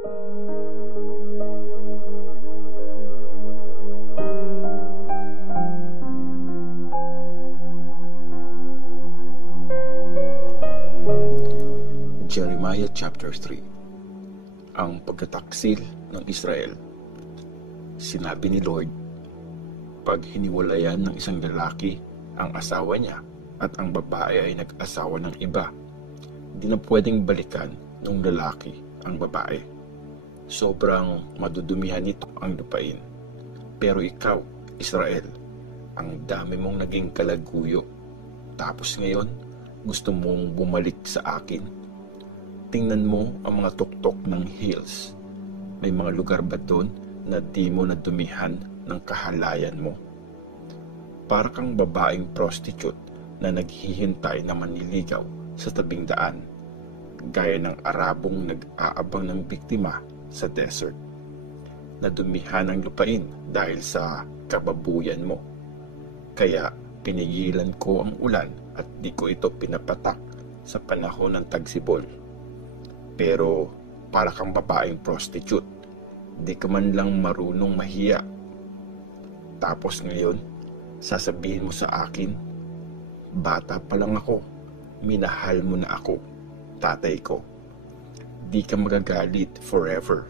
Jeremiah chapter 3. Ang pagtataksil ng Israel. Sinabi ni Lord, pag hiniwalayan ng isang lalaki ang asawa niya at ang babae ay nag-asawa ng iba, di na pwedeng balikan ng lalaki ang babae. Sobrang madudumihan nito ang lupain. Pero ikaw, Israel, ang dami mong naging kalaguyo. Tapos ngayon, gusto mong bumalik sa akin? Tingnan mo ang mga tuktok ng hills. May mga lugar ba doon na di mo nadumihan ng kahalayan mo? Para kang babaeng prostitute na naghihintay na manliligaw sa tabing daan, gaya ng Arabong nag-aabang ng biktima sa desert. Nadumihan ang lupain dahil sa kababuyan mo. Kaya pinigilan ko ang ulan at di ko ito pinapatak sa panahon ng tagsibol. Pero para kang babaeng prostitute, di ka man lang marunong mahiya. Tapos ngayon, sasabihin mo sa akin, bata pa lang ako, minahal mo na ako, tatay ko. Di ka magagalit forever,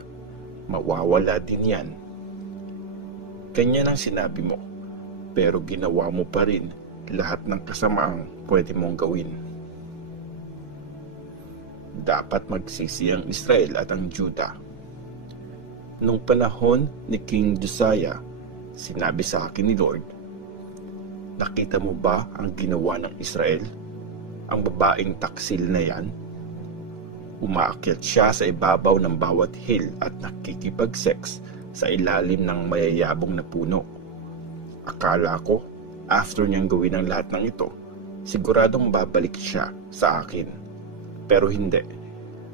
mawawala din yan. Ganyan ang sinabi mo, pero ginawa mo pa rin lahat ng kasamaang pwede mong gawin. Dapat magsisi ang Israel at ang Juda. Nung panahon ni King Josiah, sinabi sa akin ni Lord, nakita mo ba ang ginawa ng Israel? Ang babaeng taksil na yan? Umaakyat siya sa ibabaw ng bawat hill at nakikipag-sex sa ilalim ng mayayabong na puno. Akala ko, after niyang gawin ang lahat ng ito, siguradong babalik siya sa akin. Pero hindi.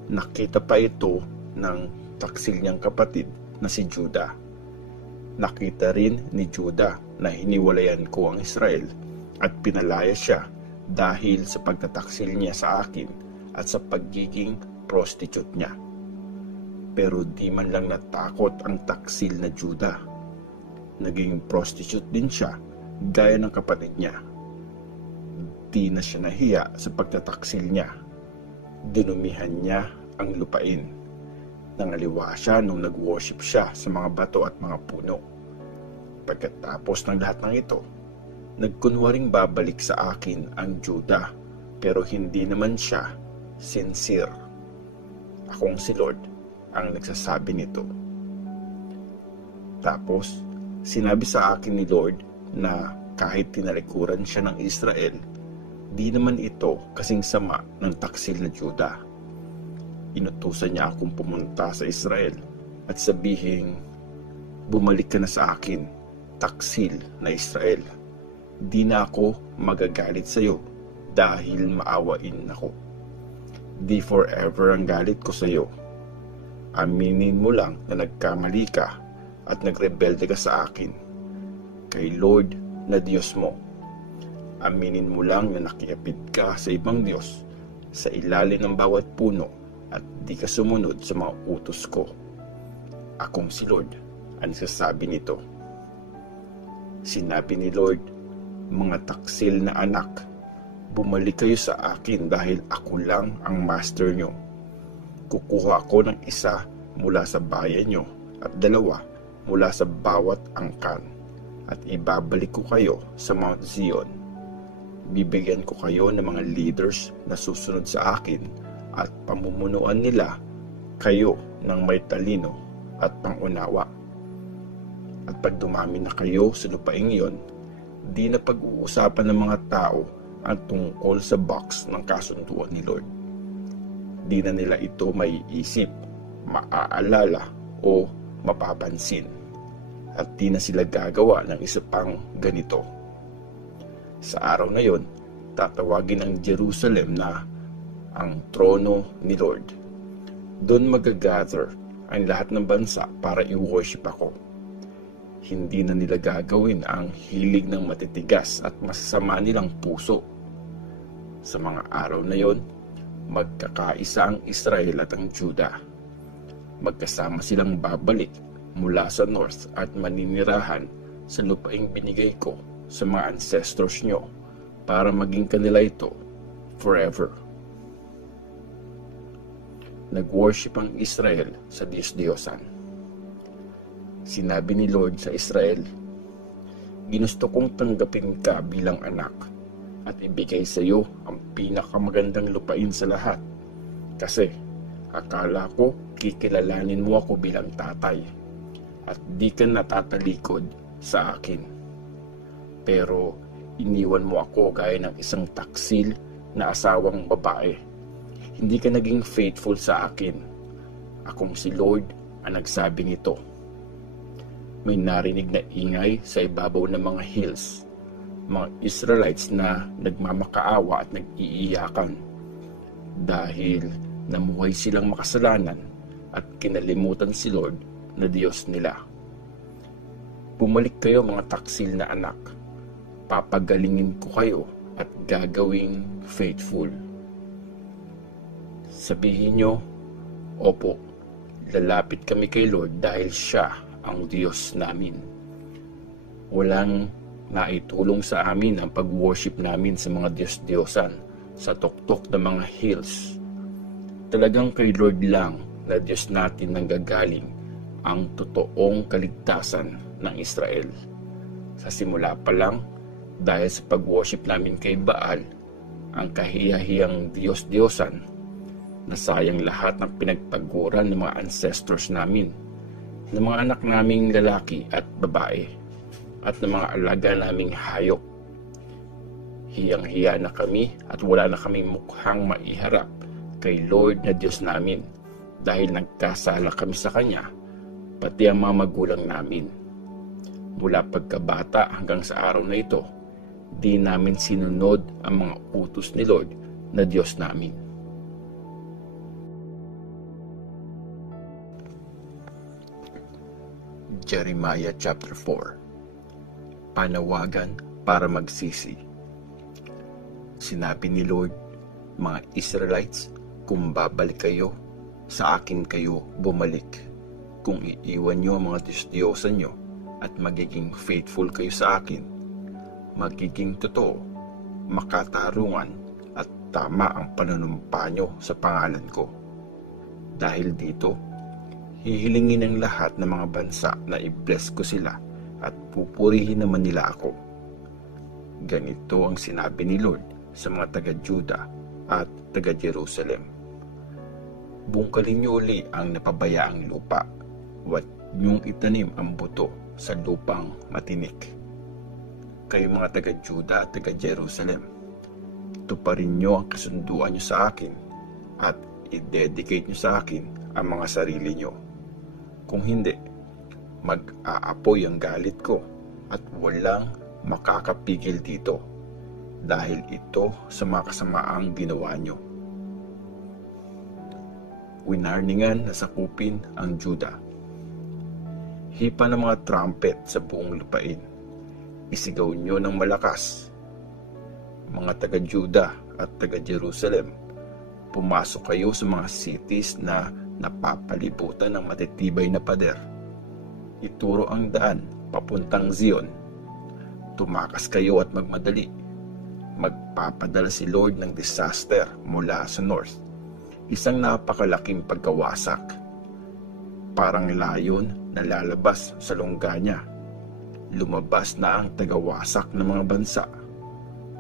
Nakita pa ito ng taksil niyang kapatid na si Juda. Nakita rin ni Juda na hiniwalayan ko ang Israel at pinalaya siya dahil sa pagtataksil niya sa akin at sa pagiging prostitute niya. Pero di man lang natakot ang taksil na Juda. Naging prostitute din siya gaya ng kapatid niya. Di na siya nahiya sa pagtataksil niya. Dinumihan niya ang lupain. Nangaliwa siya nung nag-worship siya sa mga bato at mga puno. Pagkatapos ng lahat ng ito, nagkunwaring babalik sa akin ang Juda, pero hindi naman siya sincere. Akong si Lord ang nagsasabi nito. Tapos, sinabi sa akin ni Lord na kahit tinalikuran siya ng Israel, di naman ito kasing sama ng taksil na Juda. Inutusan niya akong pumunta sa Israel at sabihin, bumalik ka na sa akin, taksil na Israel. Di na ako magagalit sa iyo dahil maawain ako. Di forever ang galit ko sa iyo. Aminin mo lang na nagkamali ka at nagrebelde ka sa akin, kay Lord na Diyos mo. Aminin mo lang na nakiapid ka sa ibang Diyos sa ilalim ng bawat puno at di ka sumunod sa mga utos ko. Akong si Lord ang nagsasabi nito. Sinabi ni Lord, mga taksil na anak, bumalik kayo sa akin dahil ako lang ang master nyo. Kukuha ako ng isa mula sa bayan nyo at dalawa mula sa bawat angkan at ibabalik ko kayo sa Mount Zion. Bibigyan ko kayo ng mga leaders na susunod sa akin at pamumunuan nila kayo ng may talino at pangunawa. At pag dumami na kayo sa lupaing iyon, di na pag-uusapan ng mga tao ang tungkol sa box ng kasunduan ni Lord. Di na nila ito maiisip, maaalala o mapapansin. At di na sila gagawa ng isa pang ganito. Sa araw na yon, tatawagin ang Jerusalem na ang trono ni Lord. Doon magagather ang lahat ng bansa para i-worship ako. Hindi na nila gagawin ang hilig ng matitigas at masasama nilang puso. Sa mga araw na yon, magkakaisa ang Israel at ang Juda. Magkasama silang babalik mula sa north at maninirahan sa lupaing binigay ko sa mga ancestors nyo para maging kanila ito forever. Nag-worship ang Israel sa Diyos-Diyosan. Sinabi ni Lord sa Israel, ginusto kong tanggapin ka bilang anak at ibigay sa iyo ang pinakamagandang lupain sa lahat kasi akala ko kikilalanin mo ako bilang tatay at di ka natatalikod sa akin. Pero iniwan mo ako gaya ng isang taksil na asawang babae. Hindi ka naging faithful sa akin. Akong si Lord ang nagsabi nito. May narinig na ingay sa ibabaw ng mga hills. Mga Israelites na nagmamakaawa at nag-iiyakan dahil namuhay silang makasalanan at kinalimutan si Lord na Diyos nila. Bumalik kayo mga taksil na anak. Papagalingin ko kayo at gagawing faithful. Sabihin nyo, opo, lalapit kami kay Lord dahil siya ang Diyos namin. Walang naitulong sa amin ang pag-worship namin sa mga Diyos-Diyosan sa tuktok ng mga hills. Talagang kay Lord lang na Diyos natin nanggagaling ang totoong kaligtasan ng Israel. Sa simula pa lang, dahil sa pag-worship namin kay Baal, ang kahiyahiyang Diyos-Diyosan, nasayang lahat ng pinagpaguran ng mga ancestors namin, ng mga anak naming lalaki at babae, at ng mga alaga naming hayop. Hiyang-hiya na kami at wala na kaming mukhang maiharap kay Lord na Diyos namin dahil nagkasala kami sa Kanya, pati ang mga magulang namin. Mula pagkabata hanggang sa araw na ito, di namin sinunod ang mga utos ni Lord na Diyos namin. Jeremiah chapter 4. Panawagan para magsisi. Sinabi ni Lord, mga Israelites, kung babalik kayo, sa akin kayo bumalik. Kung iiwan nyo ang mga Diyos-Diyosan nyo at magiging faithful kayo sa akin, magiging totoo, makatarungan at tama ang panunumpa nyo sa pangalan ko. Dahil dito, hihilingin ng lahat ng mga bansa na i-bless ko sila at pupurihin naman nila ako. Ganito ang sinabi ni Lord sa mga taga-Juda at taga-Jerusalem. Bungkalin niyo uli ang napabayaang lupa. Huwag niyong itanim ang buto sa lupang matinik. Kayo mga taga-Juda at taga-Jerusalem, tuparin niyo ang kasunduan niyo sa akin at i-dedicate niyo sa akin ang mga sarili niyo. Kung hindi, mag-aapoy ang galit ko at walang makakapigil dito dahil ito sa mga kasamaang ginawa nyo. Winarningan na sakupin ang Juda. Hipa ng mga trumpet sa buong lupain. Isigaw nyo ng malakas. Mga taga-Juda at taga-Jerusalem, pumasok kayo sa mga cities na napapalibutan ng matitibay na pader. Ituro ang daan papuntang Zion. Tumakas kayo at magmadali. Magpapadala si Lord ng disaster mula sa north. Isang napakalaking pagkawasak. Parang layon na lalabas sa lungga niya. Lumabas na ang tagawasak ng mga bansa.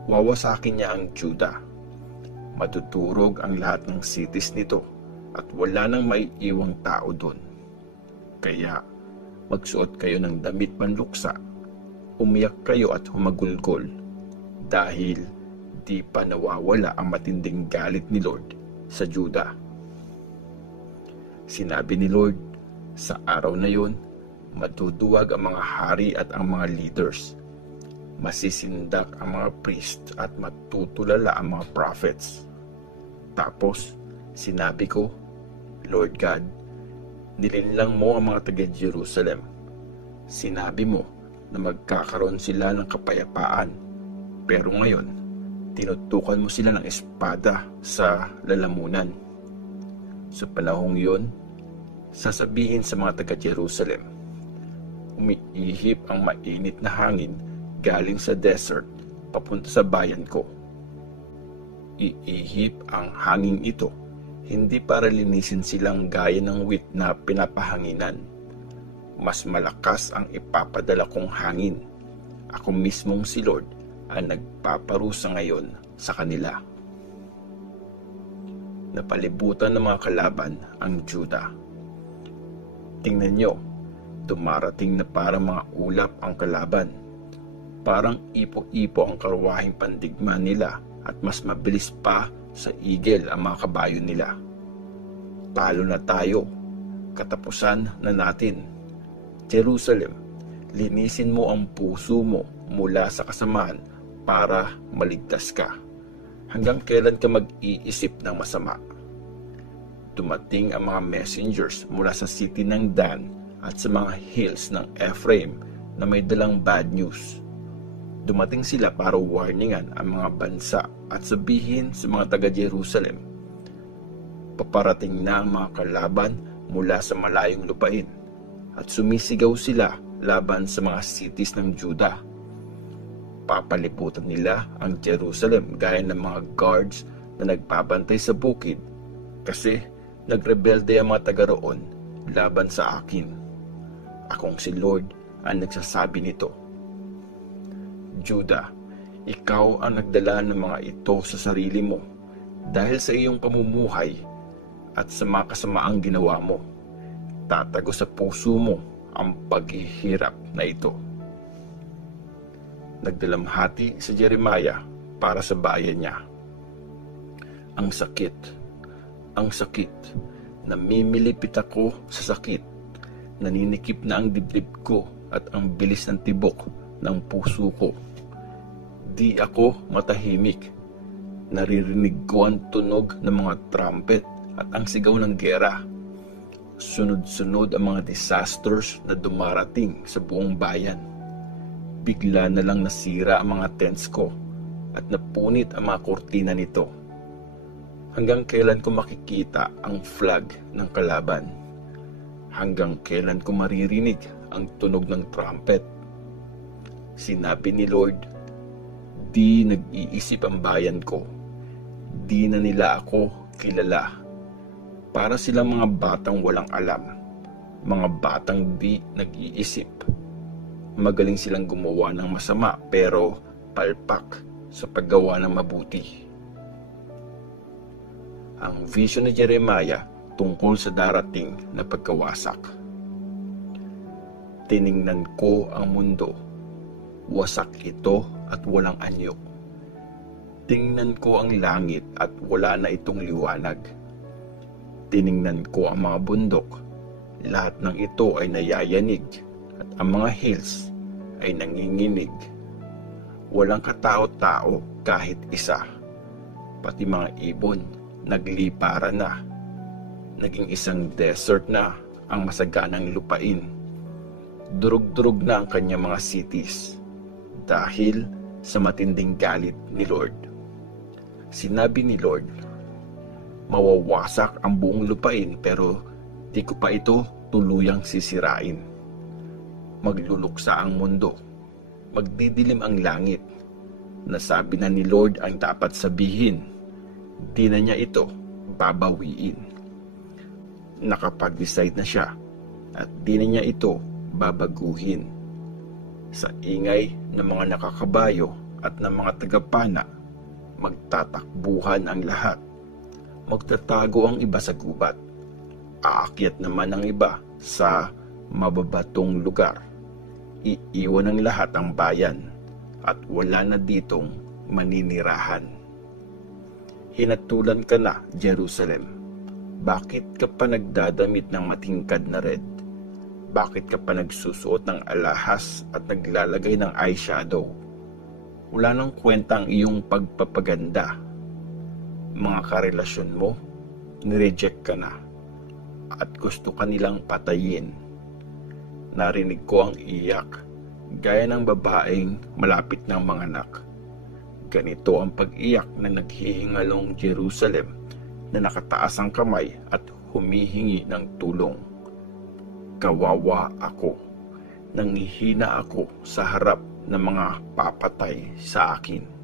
Wawasakin niya ang Juda. Matuturog ang lahat ng cities nito at wala nang maiiwang tao doon. Kaya magsuot kayo ng damit panluksa, umiyak kayo at humagulgol dahil di pa nawawala ang matinding galit ni Lord sa Juda. Sinabi ni Lord, sa araw na yon, matuduwag ang mga hari at ang mga leaders. Masisindak ang mga priest at matutulala ang mga prophets. Tapos, sinabi ko, Lord God, nilinlang mo ang mga taga-Jerusalem. Sinabi mo na magkakaroon sila ng kapayapaan. Pero ngayon, tinutukan mo sila ng espada sa lalamunan. Sa panahong yun, Sasabihin sa mga taga-Jerusalem, umiihip ang mainit na hangin galing sa desert papunta sa bayan ko. Iihip ang hangin ito, hindi para linisin silang gaya ng wheat na pinapahanginan. Mas malakas ang ipapadala kong hangin. Ako mismong si Lord ang nagpaparusa ngayon sa kanila. Napalibutan ng mga kalaban ang Juda. Tingnan nyo, dumarating na parang mga ulap ang kalaban. Parang ipo-ipo ang karwaheng pandigma nila at mas mabilis pa sa igel ang mga kabayo nila. Talo na tayo, katapusan na natin. Jerusalem, linisin mo ang puso mo mula sa kasamaan para maligtas ka. Hanggang kailan ka mag-iisip ng masama? Dumating ang mga messengers mula sa city ng Dan at sa mga hills ng Ephraim na may dalang bad news. Dumating sila para warningan ang mga bansa at sabihin sa mga taga-Jerusalem, paparating na ang mga kalaban mula sa malayong lupain at sumisigaw sila laban sa mga cities ng Juda. Papaliputan nila ang Jerusalem gaya ng mga guards na nagpabantay sa bukid kasi nagrebelde ang mga taga roon laban sa akin. Akong si Lord ang nagsasabi nito. Juda, ikaw ang nagdala ng mga ito sa sarili mo dahil sa iyong pamumuhay at sa mga kasamaang ginawa mo. Tatago sa puso mo ang paghihirap na ito. Nagdalamhati si Jeremiah para sa bayan niya. Ang sakit, namimilipit ako sa sakit, naninikip na ang dibdib ko at ang bilis ng tibok ng puso ko. Di ako matahimik, naririnig ko ang tunog ng mga trumpet at ang sigaw ng gera. Sunod-sunod ang mga disasters na dumarating sa buong bayan. Bigla na lang nasira ang mga tents ko at napunit ang mga kortina nito. Hanggang kailan ko makikita ang flag ng kalaban? Hanggang kailan ko maririnig ang tunog ng trumpet? Sinabi ni Lord, di nag-iisip ang bayan ko. Di na nila ako kilala. Para silang mga batang walang alam, mga batang di nag-iisip. Magaling silang gumawa ng masama pero palpak sa paggawa ng mabuti. Ang vision ni Jeremiah tungkol sa darating na pagkawasak. Tiningnan ko ang mundo. Wasak ito at walang anyo. Tingnan ko ang langit at wala na itong liwanag. Tiningnan ko ang mga bundok. Lahat ng ito ay nayayanig at ang mga hills ay nanginginig. Walang katao-tao kahit isa. Pati mga ibon naglipara na. Naging isang desert na ang masaganang lupain. Durug-durug na ang kanyang mga cities dahil sa matinding galit ni Lord. Sinabi ni Lord, mawawasak ang buong lupain pero di ko pa ito tuluyang sisirain. Magluluksa ang mundo, magdidilim ang langit. Nasabi na ni Lord ang dapat sabihin, di na niya ito babawiin. Nakapag-decide na siya at di na niya ito babaguhin. Sa ingay ng mga nakakabayo at ng mga tagapana, magtatakbuhan ang lahat. Magtatago ang iba sa gubat. Aakyat naman ang iba sa mababatong lugar. Iiwan ng lahat ang bayan at wala na ditong maninirahan. Hinatulan ka na, Jerusalem. Bakit ka pa nagdadamit ng matingkad na red? Bakit ka pa nagsusuot ng alahas at naglalagay ng eyeshadow? Wala nang kwenta ang iyong pagpapaganda. Mga karelasyon mo, nireject ka na at gusto ka nilang patayin. Narinig ko ang iyak, gaya ng babaeng malapit ng mga anak. Ganito ang pag-iyak na naghihingalong Jerusalem na nakataas ang kamay at humihingi ng tulong. Kawawa ako. Nanghihina ako sa harap ng mga papatay sa akin.